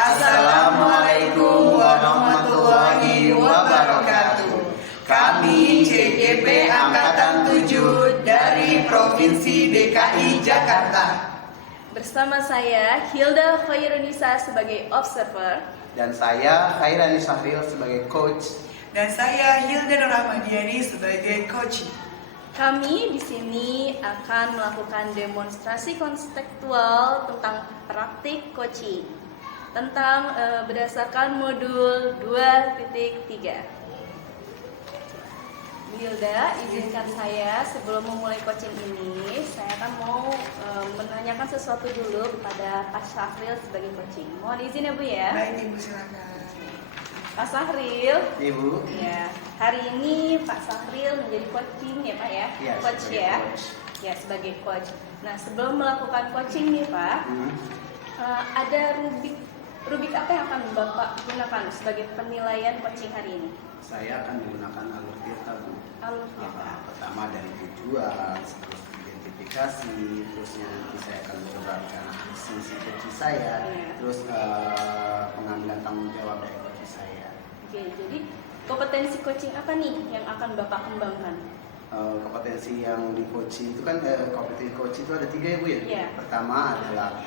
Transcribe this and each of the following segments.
Assalamualaikum warahmatullahi wabarakatuh. Kami CGP Angkatan 7 dari Provinsi DKI Jakarta. Bersama saya Hilda Khairunisa sebagai observer dan saya Khairani Sahril sebagai coach. Dan saya Hilda Nurahmadiani sebagai coach. Kami di sini akan melakukan demonstrasi konseptual tentang praktik coaching tentang berdasarkan modul 2.3. Hilda, izinkan saya sebelum memulai coaching ini, saya akan mau menanyakan sesuatu dulu kepada Pak Sahril sebagai coaching. Mohon izin ya Bu ya. Baik Ibu, silakan. Pak Sahril, Ibu. ya, hari ini Pak Sahril menjadi coaching ya Pak ya, Ya, coach ya, coach. ya sebagai coach. Nah sebelum melakukan coaching nih Pak, ada rubik apa yang akan Bapak gunakan sebagai penilaian coaching hari ini? Saya akan menggunakan alur Tirta, Bu. Alur Tirta. Pertama dari tujuan, terus identifikasi, terusnya nanti saya akan mencoba analisis coach saya, terus pengambilan tanggung jawab dari coach saya. Oke, jadi kompetensi coaching apa nih yang akan Bapak kembangkan? Kompetensi yang di coaching itu kan kompetensi coaching itu ada 3 ya Bu ya. Yeah. Pertama adalah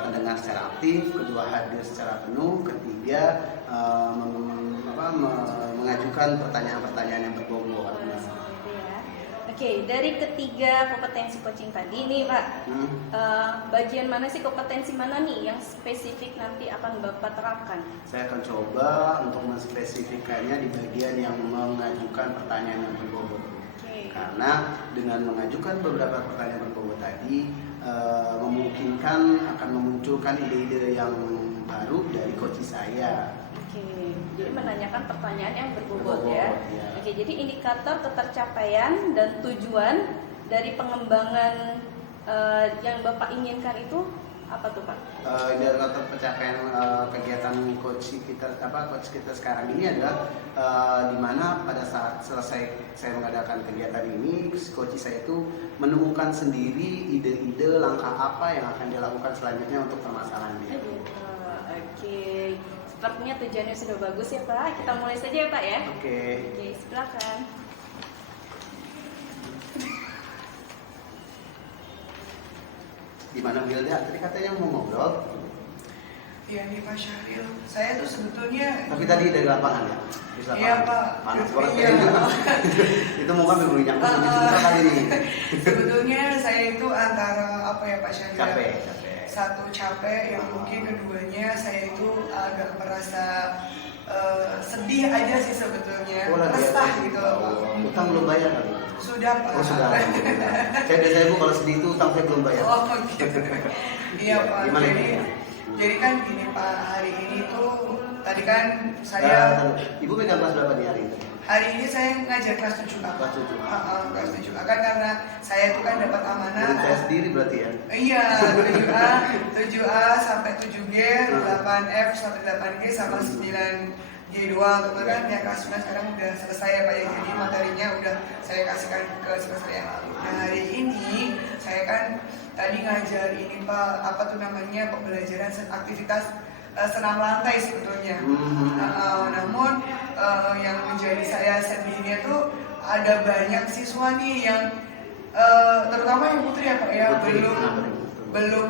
pendengar secara aktif, kedua hadir secara penuh, ketiga mengajukan pertanyaan-pertanyaan yang berbobot. Seperti ya. Oke, dari ketiga kompetensi coaching tadi nih Pak, bagian mana sih kompetensi mana nih yang spesifik nanti akan Bapak terapkan? Saya akan coba untuk menspesifikkannya di bagian yang mengajukan pertanyaan yang berbobot. Karena dengan mengajukan beberapa pertanyaan berbobot tadi memungkinkan akan memunculkan ide-ide yang baru dari coach saya. Oke, jadi menanyakan pertanyaan yang berbobot ya. Ya. Oke, jadi indikator ketercapaian dan tujuan dari pengembangan yang Bapak inginkan itu apa tuh Pak? Indikator pencapaian kegiatan coach kita sekarang ini adalah di mana pada saat selesai saya mengadakan kegiatan ini, coach saya itu menemukan sendiri ide-ide langkah apa yang akan dilakukan selanjutnya untuk permasalahan dia. Oke, sepertinya tujuannya sudah bagus ya Pak. Kita mulai saja ya Pak ya. Oke, silakan. Gimana Hilda? Tadi katanya mau ngobrol. Iya nih Pak Syahril, saya tuh sebetulnya. Tapi tadi dari lapangan ya? Iya Pak. Panas banget Iya. Itu muka berminyak kali ini. Sebetulnya saya itu antara apa ya Pak Syahril? Capek. Satu capek, yang mungkin keduanya saya itu agak merasa sedih aja sih sebetulnya, resah gitu loh Pak. Utang belum bayar kali? Sudah Pak. Oh sudah. Saya biasanya Bu kalau sedih itu utang saya belum bayar. Oh gitu. Iya Pak. Gimana Jadi kan gini Pak, hari ini tuh tadi kan saya. Ibu megang kelas berapa di hari ini? Hari ini saya ngajar kelas 7A. Kelas 7A. Kelas 7A kan karena saya itu kan dapat amanah. Murid saya sendiri berarti ya? Iya, 7A sampai 7G, 8F sampai 8G sama 9G doang. Kemudian ya kelas 9 sekarang udah selesai ya Pak ya. Jadi materinya udah saya kasihkan ke semester yang lalu. Nah hari ini saya kan tadi ngajar ini Pak, apa tuh namanya, pembelajaran aktivitas senam lantai sebetulnya. Namun yang menjadi saya sedihnya tuh ada banyak siswa nih yang terutama yang putri ya Pak ya, belum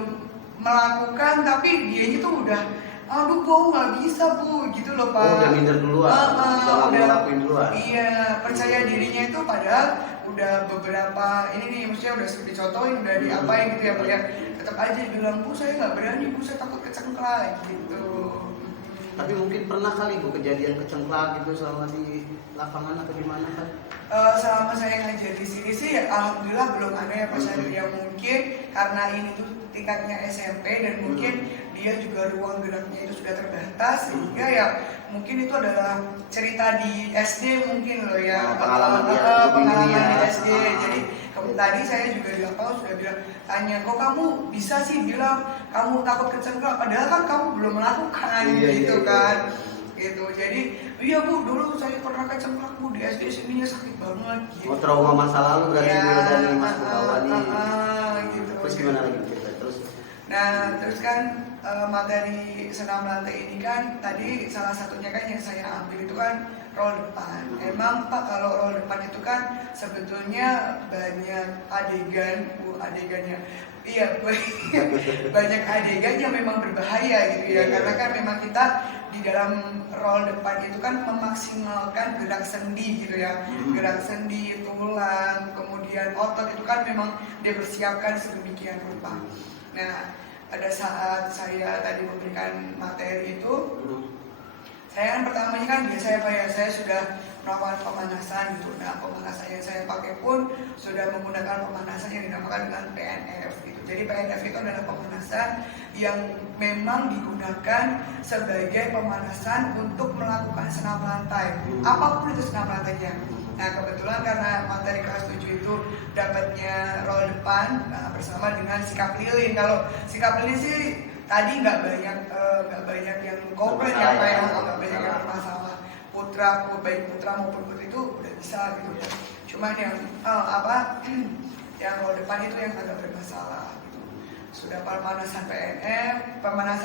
melakukan, tapi dianya tuh udah aduh Bu nggak bisa Bu gitu loh Pak. Oh udah minder duluan, udah ngelakuin duluan. Iya, percaya dirinya itu padahal udah beberapa ini nih, maksudnya udah dicontohin, udah diapain gitu ya Pak ya, tetap aja bilang Bu saya nggak berani Bu, saya takut kecengklak gitu. Tapi mungkin pernah kali Bu kejadian kecengklak gitu selama di lapangan atau gimana kan? Selama saya ngajar di sini sih alhamdulillah belum ada ya Pak Syaril, yang mungkin karena ini tuh tingkatnya SMP dan mungkin dia juga ruang geraknya itu sudah terbatas, sehingga ya mungkin itu adalah cerita di SD mungkin loh ya, pengalaman di SD. Jadi tadi saya juga di lapangan sudah bilang, tanya kok kamu bisa sih bilang kamu takut kecengklak padahal kan kamu belum melakukan gitu kan. Gitu. Jadi iya Bu, dulu saya pernah kecengklak Bu di SD, sininya sakit banget gitu. Oh, trauma masa lalu berarti ya, dari Mas Bawani. gitu. Terus gimana lagi kita terus? Nah Nah, terus kan materi senam lantai ini kan tadi salah satunya kan yang saya ambil itu kan roll depan. Emang Pak kalau roll depan itu kan sebetulnya banyak adegannya. Iya, banyak adegan yang memang berbahaya gitu ya. Karena kan memang kita di dalam roll depan itu kan memaksimalkan gerak sendi gitu ya. Gerak sendi, tulang, kemudian otot itu kan memang dipersiapkan sedemikian rupa. Nah, pada saat saya tadi memberikan materi itu, saya kan pertamanya kan biasa ya Pak ya, saya sudah melakukan pemanasan gitu. Nah, pemanasan yang saya pakai pun sudah menggunakan pemanasan yang dinamakan dengan PNF gitu. Jadi PNF itu adalah pemanasan yang memang digunakan sebagai pemanasan untuk melakukan senam lantai. Apapun itu senam lantainya. Nah, kebetulan karena materi kelas 7 itu dapatnya roll depan bersama dengan sikap lilin. Kalau sikap lilin sih tadi nggak banyak yang komplain ya Pak ya, nggak banyak yang bermasalah. Baik putra maupun putri itu udah bisa gitu ya. Cuman yang yang roll depan itu yang agak bermasalah gitu. Sudah pemanasan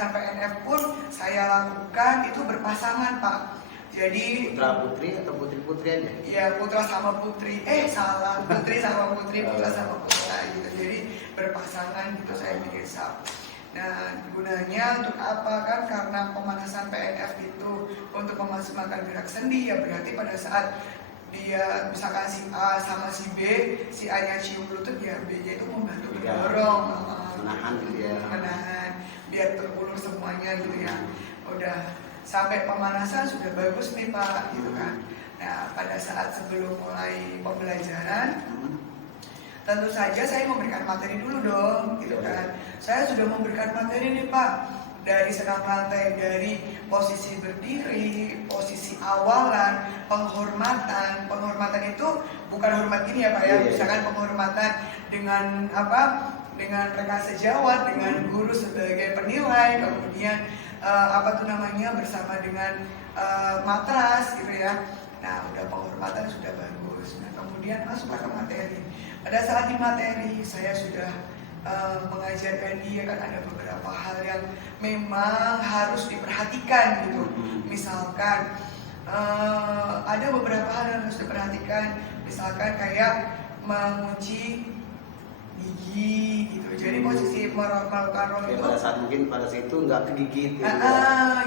PNF pun saya lakukan itu berpasangan Pak. Jadi putra putri atau putri aja? Iya, putra sama putri. Salah, putri sama putri, putra sama putra gitu. Jadi berpasangan gitu saya bikin sub. Nah, gunanya untuk apa kan? Karena pemanasan PNF itu untuk memaksimalkan gerak sendi ya, berarti pada saat dia misalkan si A sama si B, si A nya cium lutut ya B nya itu membantu mendorong, menahan gitu ya. Menahan biar terulur semuanya gitu ya. Udah sampai pemanasan sudah bagus nih Pak gitu kan. Nah, pada saat sebelum mulai pembelajaran tentu saja saya memberikan materi dulu dong, gitu kan. Saya sudah memberikan materi nih Pak, dari senam lantai, dari posisi berdiri, posisi awalan, penghormatan. Penghormatan itu bukan hormat ini ya Pak ya, misalkan penghormatan dengan dengan rekan sejawat, dengan guru sebagai penilai, kemudian bersama dengan matras gitu ya. Nah, udah penghormatan sudah bagus. Nah, kemudian masuk ke materi. Pada saat di materi saya sudah mengajarkan dia kan ada beberapa hal yang memang harus diperhatikan gitu. Misalkan ada beberapa hal yang harus diperhatikan, misalkan kayak mengunci gigi gitu. Jadi posisi melakukan roll itu pada saat itu nggak kegigit gitu.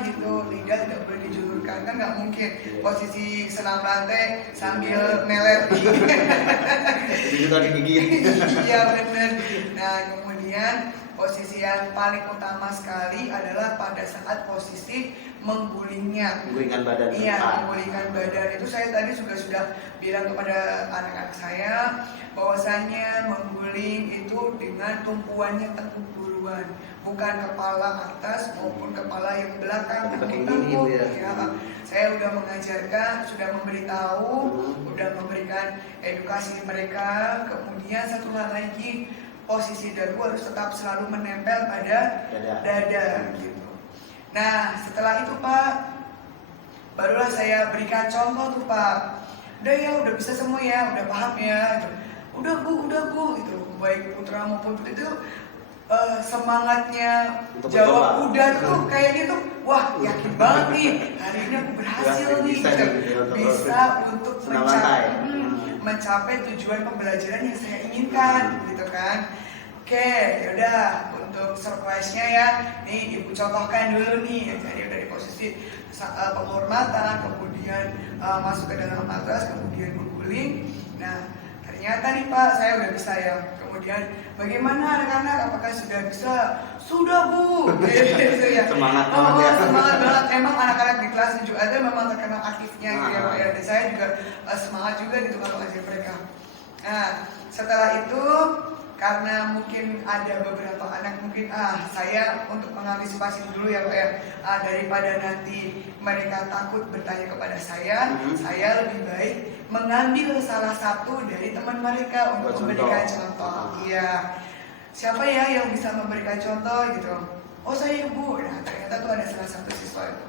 Gitu, lidah tidak boleh dijulurkan, kan nggak mungkin posisi senam lantai sambil meler Jadi juga digigit. Iya benar. Nah, kemudian posisi yang paling utama sekali adalah pada saat posisi menggulingnya. Menggulingkan badan. Iya, menggulingkan badan itu saya tadi sudah bilang kepada anak-anak saya bahwasanya mengguling itu dengan tumpuannya tengkuk duluan, bukan kepala atas maupun kepala yang belakang. Tengkuk. Ya. Saya sudah mengajarkan, sudah memberitahu, sudah memberikan edukasi mereka. Kemudian satu hal lagi, posisi dagu harus tetap selalu menempel pada dada gitu. Nah, setelah itu Pak, barulah saya berikan contoh tuh Pak. Udah ya, udah bisa semua ya, udah paham ya gitu. Udah bu gitu. Baik putra maupun putri itu semangatnya untuk jawab udah tuh kayaknya tuh wah yakin banget nih hari ini aku berhasil nih bisa untuk mencapai tujuan pembelajaran yang saya inginkan gitu kan. Oke, yaudah untuk surprise-nya ya, nih ibu contohkan dulu nih. Jadi dari posisi penghormatan, kemudian masuk ke dalam matras, kemudian mengguling. Nah, ternyata nih Pak, saya udah bisa ya. Kemudian bagaimana anak-anak? Apakah sudah bisa? Sudah Bu. Gitu ya. Semangat banget ya. Semangat banget. Emang anak-anak di kelas 7 aja memang terkenal aktifnya gitu ya Pak ya. Dan saya juga semangat juga gitu kalau ngajar mereka. Nah, setelah itu karena mungkin ada beberapa anak mungkin saya untuk mengantisipasi dulu ya Pak ya, daripada nanti mereka takut bertanya kepada saya lebih baik mengambil salah satu dari teman mereka untuk memberikan contoh. Iya, siapa ya yang bisa memberikan contoh gitu? Oh saya Bu. Nah ternyata tuh ada salah satu siswa itu.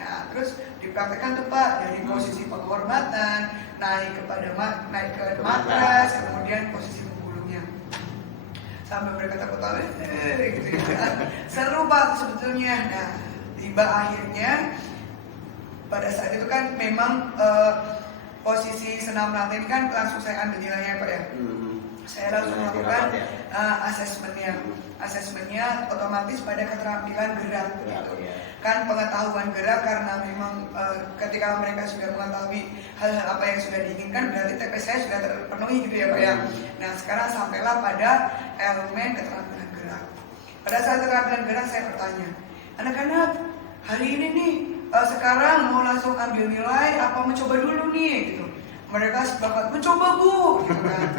Nah terus dipraktekkan tuh Pak dari posisi penghormatan naik ke matras, kemudian posisi menggulungnya. sampai mereka takut gitu ya. Seru Pak sebetulnya. Nah, tiba akhirnya pada saat itu kan memang posisi senam latih ini kan langsung saya ambil nilainya Pak ya. Saya langsung melakukan asesmennya otomatis pada keterampilan gerak gitu. Kan pengetahuan gerak karena memang ketika mereka sudah mengetahui hal-hal apa yang sudah diinginkan berarti TP saya sudah terpenuhi gitu ya Pak ya. Nah sekarang sampailah pada elemen keterampilan gerak. Pada saat keterampilan gerak saya bertanya, anak-anak hari ini nih sekarang mau langsung ambil nilai apa mencoba dulu nih gitu. Mereka sepakat mencoba Bu gitu kan.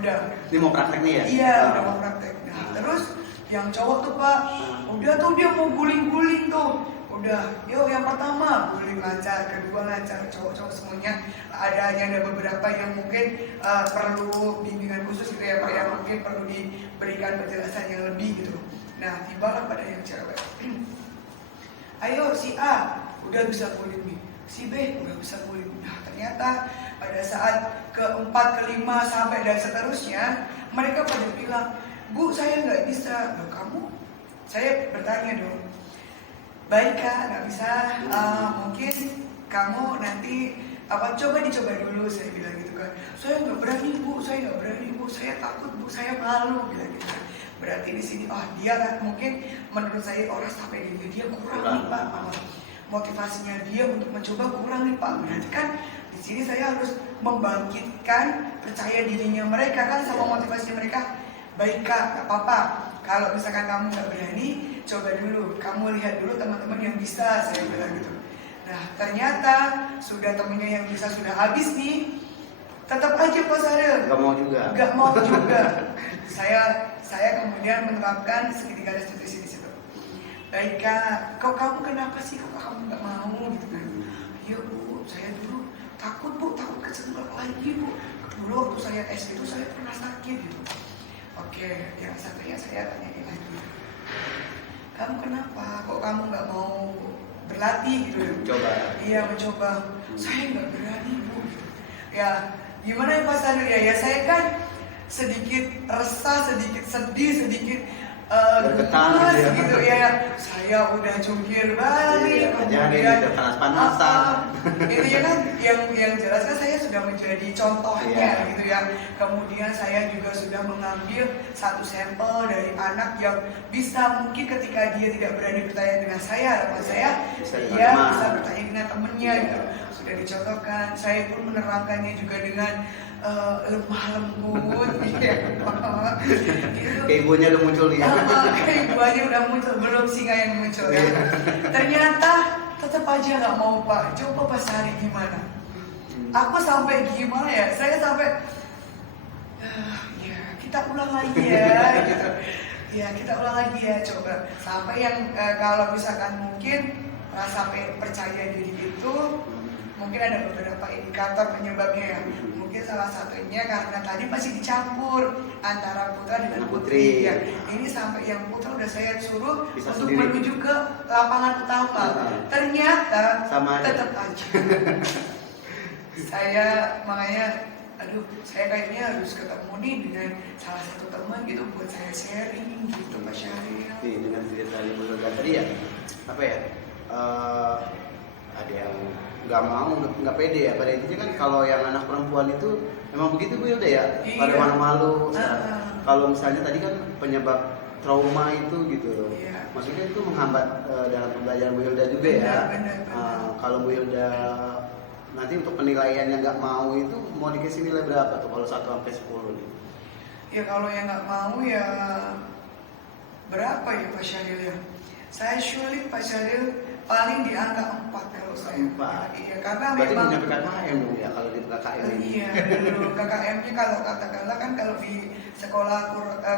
Udah. Ini mau praktek nih ya? Iya, udah mau praktek. Nah, terus yang cowok tuh Pak, udah tuh dia mau guling-guling tuh. Udah, yuk yang pertama guling lancar, kedua lancar, cowok-cowok semuanya. Ada beberapa yang mungkin perlu bimbingan khusus gitu ya Pak, yang mungkin perlu diberikan penjelasan yang lebih gitu. Nah, tibalah pada yang cewek. Ayo si A udah bisa guling nih, si B udah bisa guling. Nah, ternyata pada saat keempat, kelima sampai dan seterusnya mereka pada bilang, Bu saya nggak bisa. Loh kamu? Saya bertanya dong. Baik Kak, nggak bisa. Mungkin kamu nanti coba dicoba dulu. Saya bilang gitu kan. Saya nggak berani Bu, saya nggak berani Bu, saya takut Bu, saya malu bilang gitu. Berarti di sini dia mungkin menurut saya orang sampai dia kurang nih Pak. Motivasinya dia untuk mencoba kurang nih Pak. Berarti kan di sini saya harus membangkitkan percaya dirinya mereka kan sama motivasi mereka. Baik Kak, nggak apa-apa. Kalau misalkan kamu nggak berani, coba dulu. Kamu lihat dulu teman-teman yang bisa, saya bilang gitu. Nah ternyata sudah temennya yang bisa sudah habis nih. Tetap aja Pak Saril. Gak mau juga. Gak mau juga. Saya kemudian menerapkan segitiga restitusi di situ. Baik Kak, kamu kenapa sih kok kamu nggak mau gitu kan? Iya Bu, saya dulu takut Bu, takut kecenderung lagi Bu. Dulu waktu saya SD itu saya pernah sakit gitu. Oke, yang satunya saya tanyain lagi. Kamu kenapa? Kok kamu nggak mau berlatih gitu? Coba. Iya mencoba. Saya nggak berani Bu. Ya gimana ya Pak Sanur ya? Ya saya kan sedikit resah, sedikit sedih, sedikit gemes gitu ya. Saya udah jungkir balik, kemudian panas-panasan. Itu ya kan yang jelas kan saya sudah menjadi contohnya gitu ya. Kemudian saya juga sudah mengambil satu sampel dari anak yang bisa mungkin ketika dia tidak berani bertanya dengan saya, harapan saya dia bisa bertanya dengan temennya gitu. Sudah dicontohkan, saya pun menerangkannya juga dengan lemah lembut ya. Kayak ibunya udah muncul nih. Kayak ibunya udah muncul, belum singa yang muncul ya. Ternyata tetap aja nggak mau Pak. Coba Pak Sari gimana? Aku sampai gimana ya? Saya sampai ya kita ulang lagi ya gitu. Ya kita ulang lagi ya coba. Sampai yang kalau misalkan mungkin sampai percaya diri itu mungkin ada beberapa indikator penyebabnya ya. Mungkin salah satunya karena tadi masih dicampur antara putra dengan putri ya. Ini sampai yang putra udah saya suruh bisa untuk sendiri menuju ke lapangan utama. Ternyata sama tetap aja. Saya makanya saya kayaknya harus ketemu nih dengan salah satu teman gitu buat saya sharing gitu Pak Syaril. Nih dengan cerita dari Bu Hilda tadi ya, apa ya? Ada yang nggak mau, nggak pede ya. Pada intinya kan kalau yang anak perempuan itu memang begitu Bu Hilda ya. Pada malu-malu. Kalau misalnya tadi kan penyebab trauma itu gitu. Maksudnya itu menghambat dalam pembelajaran Bu Hilda juga ya. Kalau Bu Hilda nanti untuk penilaian yang nggak mau itu mau dikasih nilai berapa tuh kalau 1 sampai 10 nih? Ya kalau yang nggak mau ya berapa ya Pak Syaril ya? Saya sulit Pak Syaril paling di angka 4 kalau saya. 4. Iya karena berarti memang punya KKM dong ya kalau di KKM ini. Iya, dulu KKM-nya kalau katakanlah kan kalau di sekolah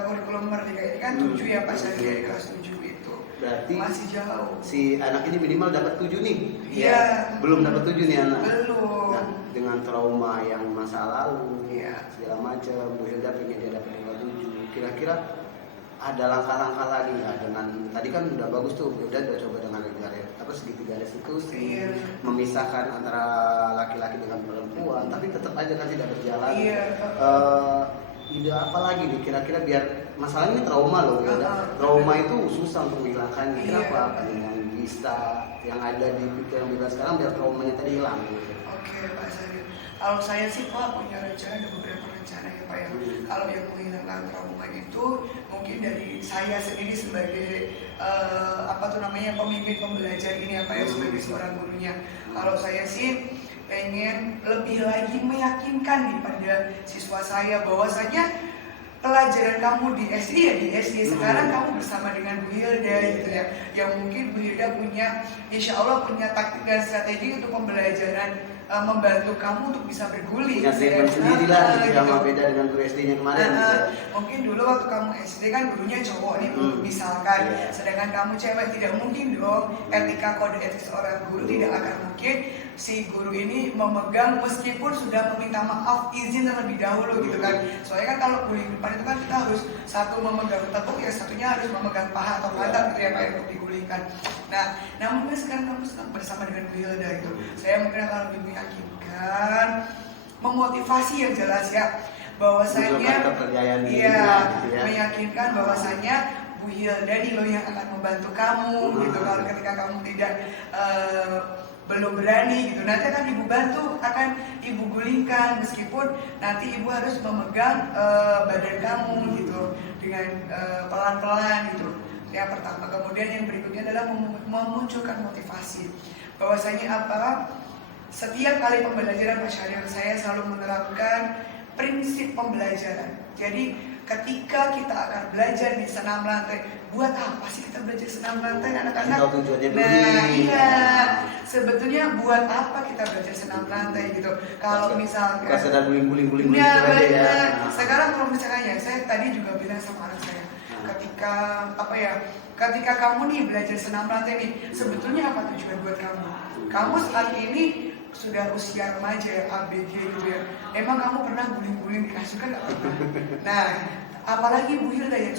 kurikulum Merdeka ini kan 7 ya Pak Syaril dari kelas 7 itu. Berarti masih jauh. Si anak ini minimal dapat 7 nih. Iya. Ya, belum dapat 7 nih anak. Belum. Nah, dengan trauma yang masa lalu, Iya. segala macam, Bu Hilda pengen dia dapat 7. Kira-kira ada langkah-langkah lagi nggak dengan tadi kan udah bagus tuh, Bu Hilda udah coba dengan segitiga restitusi, memisahkan antara laki-laki dengan perempuan, tapi tetap aja kan tidak berjalan. Iya. Ide apa lagi nih kira-kira biar masalahnya trauma loh, Wilda. Trauma itu susah untuk menghilangkan. Iya. Kenapa? Yang bisa yang ada di pikiran Wilda sekarang biar traumanya tadi hilang. Oke, Pak Saril. Kalau saya sih Pak punya rencana, ada beberapa rencana ya Pak ya. Kalau yang menghilangkan trauma itu mungkin dari saya sendiri sebagai pemimpin pembelajar ini ya Pak ya, sebagai seorang gurunya. Kalau saya sih pengen lebih lagi meyakinkan kepada siswa saya bahwasanya pelajaran kamu di SD ya di SD, sekarang kamu bersama dengan Bu Hilda gitu ya, yang mungkin Bu Hilda punya, insya Allah punya taktik dan strategi untuk pembelajaran, membantu kamu untuk bisa bergulir. Ya, saya sendiri lah, sama beda dengan guru SD-nya kemarin. Mungkin dulu waktu kamu SD kan gurunya cowok nih, misalkan, sedangkan kamu cewek, tidak mungkin dong etika kode etik seorang guru tidak akan mungkin si guru ini memegang meskipun sudah meminta maaf izin terlebih dahulu gitu kan. Soalnya kan kalau bullying depan itu kan kita harus satu memegang tepuk, ya satunya harus memegang paha atau pantat gitu ya Pak untuk digulingkan. Nah, namun sekarang kamu sedang bersama dengan Bu Hilda gitu. Saya mungkin akan lebih meyakinkan, memotivasi yang jelas ya, bahwasanya meyakinkan bahwasanya Bu Hilda nih loh yang akan membantu kamu gitu. Kalau ketika kamu tidak belum berani gitu, nanti akan ibu bantu, akan ibu gulingkan, meskipun nanti ibu harus memegang badan kamu gitu dengan pelan-pelan gitu. Yang pertama, kemudian yang berikutnya adalah memunculkan motivasi bahwasanya setiap kali pembelajaran Pak Syahril saya selalu menerapkan prinsip pembelajaran. Jadi ketika kita akan belajar di senam lantai, buat apa sih kita belajar senam lantai anak-anak? Nah iya, sebetulnya buat apa kita belajar senam lantai gitu? Kalau misalkan sedang guling-guling ya, aja ya. Sekarang kalau misalkan ya, saya tadi juga bilang sama anak saya, ketika kamu nih belajar senam lantai nih, sebetulnya apa tujuan buat kamu? Kamu saat ini sudah usia remaja ya, ABG gitu ya. Emang kamu pernah guling-guling di kasur kan? Gak pernah. Nah, apalagi Bu Hilda yang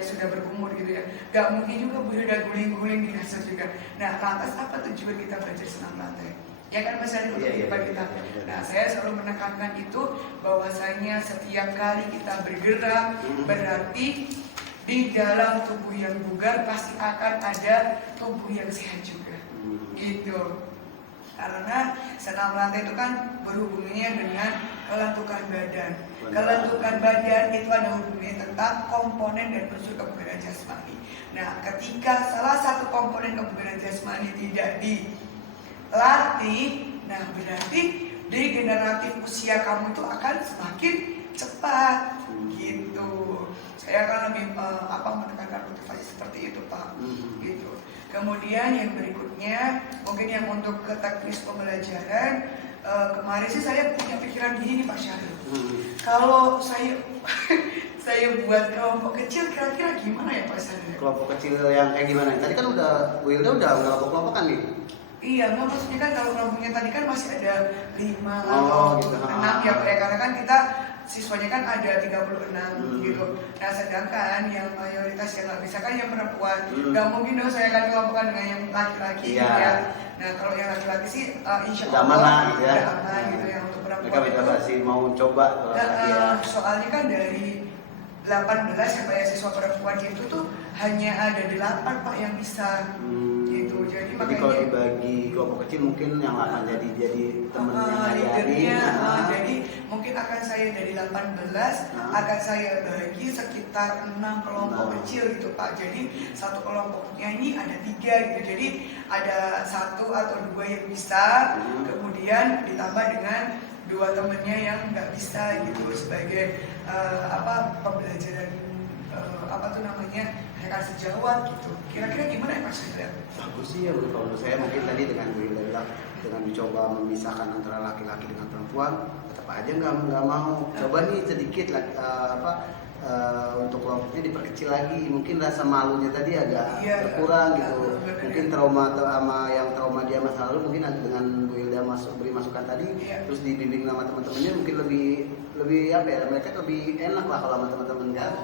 sudah berumur gitu ya. Gak mungkin juga Bu Hilda guling-guling di kasur juga. Nah, lantas apa tujuan kita belajar senam lantai? Ya kan Mas Adi untuk kehidupan kita. Nah, saya selalu menekankan itu bahwasanya setiap kali kita bergerak berarti di dalam tubuh yang bugar pasti akan ada tubuh yang sehat juga. Gitu. Karena senam lantai itu kan berhubungannya dengan kelentukan badan. Kelentukan badan itu ada hubungannya tentang komponen dan unsur kebugaran jasmani. Nah, ketika salah satu komponen kebugaran jasmani tidak dilatih, nah berarti degeneratif usia kamu itu akan semakin cepat. Gitu. Saya akan lebih menekankan motivasi seperti itu Pak. Gitu. Kemudian yang berikutnya mungkin yang untuk ke teknis pembelajaran, kemarin sih saya punya pikiran gini nih Pak Syahril. Kalau saya buat kelompok kecil kira-kira gimana ya Pak Syahril? Kelompok kecil yang kayak gimana? Tadi kan Bu Hilda udah kelompok-kelompokan nih. Iya, nggak, maksudnya kan kalau kelompoknya tadi kan masih ada 5 gitu. 6 ya Pak ya, karena kan kita siswanya kan ada 36 gitu. Nah sedangkan yang mayoritas yang nggak bisa kan yang perempuan. Nggak mungkin dong saya akan kelompokkan dengan yang laki-laki gitu ya. Nah kalau yang laki-laki sih insya Allah gitu ya. aman gitu ya. Untuk perempuan mereka itu masih mau coba soalnya kan dari 18 ya Pak ya, siswa perempuan itu tuh hanya ada 8 Pak yang bisa gitu. Jadi makanya kalau dibagi kelompok kecil mungkin yang akan jadi temennya jadi mungkin akan saya dari 18 akan saya bagi sekitar 6 kelompok kecil gitu Pak. Jadi satu kelompoknya ini ada 3 gitu. Jadi ada 1 atau 2 yang bisa, kemudian ditambah dengan 2 temennya yang nggak bisa gitu sebagai pembelajaran mereka sejawat gitu. Kira-kira gimana ya Pak Syedra? Bagus sih ya menurut saya. Mungkin tadi dengan Bu Hilda bilang dengan dicoba memisahkan antara laki-laki dengan perempuan, tetap aja nggak mau. Coba nih sedikit untuk kelompoknya diperkecil lagi. Mungkin rasa malunya tadi agak berkurang gitu. Mungkin trauma dia masa lalu mungkin dengan Bu Hilda beri masukan tadi, terus dibimbing sama teman-temannya mungkin lebih mereka lebih enak lah kalau sama teman-teman kan.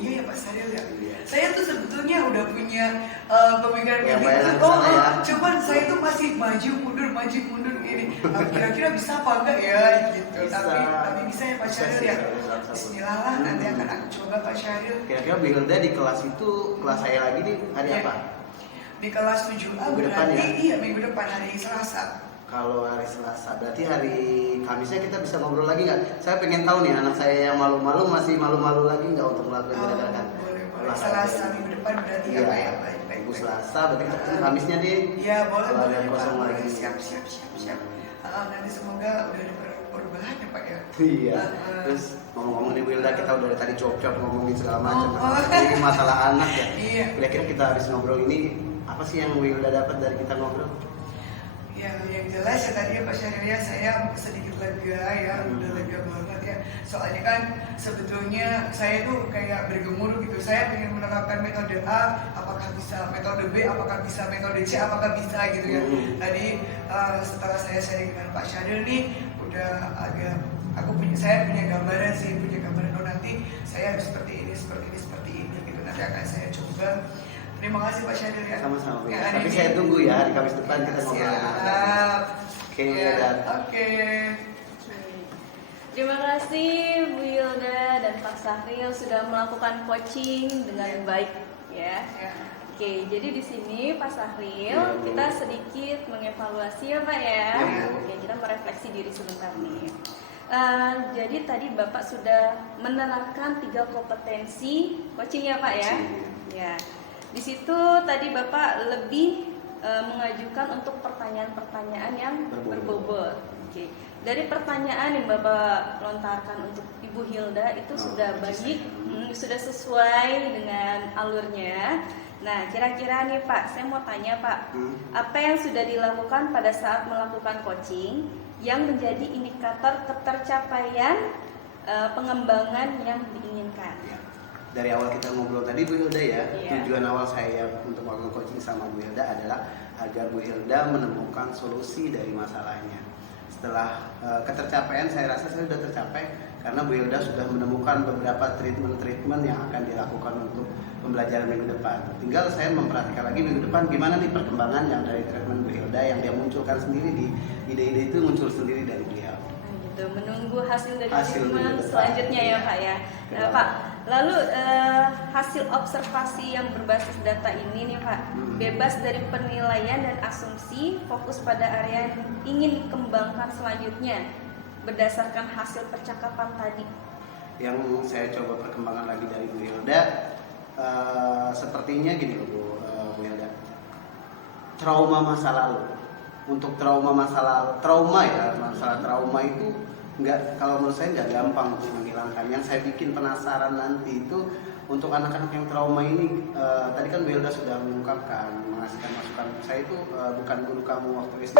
Iya ya Pak Syaril ya. Saya tuh sebetulnya sebetulnya udah punya pemikiran Ya, kayak bayangan gitu. kesana ya. Cuman saya tuh masih maju mundur gini. Kira-kira bisa apa enggak ya gitu. Bisa. Tapi bisa ya Pak Bisa Syahril sih, ya. bisa. Bismillah lah, nanti akan aku coba Pak Syahril. Kira-kira Bu Hilda di kelas itu, kelas saya lagi nih hari Iya. apa? Di kelas 7A Minggu depan berarti ya? iya minggu depan hari Selasa. Kalau hari Selasa, berarti hari Kamisnya kita bisa ngobrol lagi nggak? Saya pengen tahu nih anak saya yang malu-malu masih malu-malu lagi nggak untuk melakukan gerakan boleh. olahraga Selasa ini? minggu depan berarti Iya. ya Pak ya. Baik. Minggu Selasa, berarti kita ketemu Kamisnya deh. Iya boleh. Kalau ada yang Pak. kosong Boleh. lagi. Siap. Nanti semoga udah ada perubahan ya Pak ya. Iya. Terus ngomong-ngomong nih Bu Hilda, kita udah dari tadi cop-cop ngomongin segala macam. Ini masalah anak ya. Iya. Kira-kira kita habis ngobrol ini apa sih yang Bu Hilda dapat dari kita ngobrol? Ya, yang jelas ya tadi ya Pak Syahril ya, saya sedikit lega ya, udah lega banget ya. Soalnya kan sebetulnya saya tuh kayak bergemuruh gitu. Saya pengen menerapkan metode A, apakah bisa metode B, apakah bisa metode C, apakah bisa gitu ya. Tadi setelah saya sharing dengan Pak Syahril nih, udah agak saya punya gambaran oh nanti saya harus seperti ini gitu. Nanti akan saya coba. Terima kasih Pak Syahril ya. Sama-sama. Bu. Yang ada Tapi ini. saya tunggu ya hari Kamis depan kita ngobrol. Siap. Oke, Ya, dan oke. Terima kasih Bu Hilda dan Pak Syahril sudah melakukan coaching dengan baik ya. Ya. Oke, jadi di sini Pak Syahril Ya, Bu. kita sedikit mengevaluasi ya Pak ya. Ya, Bu. Oke, kita merefleksi diri sebentar nih. Jadi tadi Bapak sudah menerangkan 3 kompetensi coaching ya Pak ya. Ya. Di situ tadi Bapak lebih mengajukan untuk pertanyaan-pertanyaan yang berbobot. Oke. Dari pertanyaan yang Bapak lontarkan untuk Ibu Hilda itu sudah baik, sudah sesuai dengan alurnya. Nah, kira-kira nih Pak, saya mau tanya Pak, apa yang sudah dilakukan pada saat melakukan coaching yang menjadi indikator ketercapaian pengembangan yang diinginkan? dari awal kita ngobrol tadi Bu Hilda ya, Iya. tujuan awal saya untuk melakukan coaching sama Bu Hilda adalah agar Bu Hilda menemukan solusi dari masalahnya. Setelah ketercapaian, saya rasa saya sudah tercapai karena Bu Hilda sudah menemukan beberapa treatment yang akan dilakukan untuk pembelajaran minggu depan. Tinggal saya memperhatikan lagi minggu depan gimana nih perkembangan yang dari treatment Bu Hilda yang dia munculkan sendiri di ide-ide itu muncul sendiri dari beliau. Gitu, menunggu hasil dari Hasil treatment minggu depan. selanjutnya ya Pak ya. Kenapa? Pak, lalu hasil observasi yang berbasis data ini nih Pak, bebas dari penilaian dan asumsi, fokus pada area yang ingin dikembangkan selanjutnya berdasarkan hasil percakapan tadi. Yang saya coba perkembangan lagi dari Bu Hilda, sepertinya gini loh Bu Hilda, trauma masa lalu. Untuk masalah trauma itu nggak, kalau menurut saya nggak gampang untuk menghilangkan. Yang saya bikin penasaran nanti itu untuk anak-anak yang trauma ini, tadi kan Bu Hilda sudah mengungkapkan, mengasihkan masukan. Saya itu bukan guru kamu waktu SD.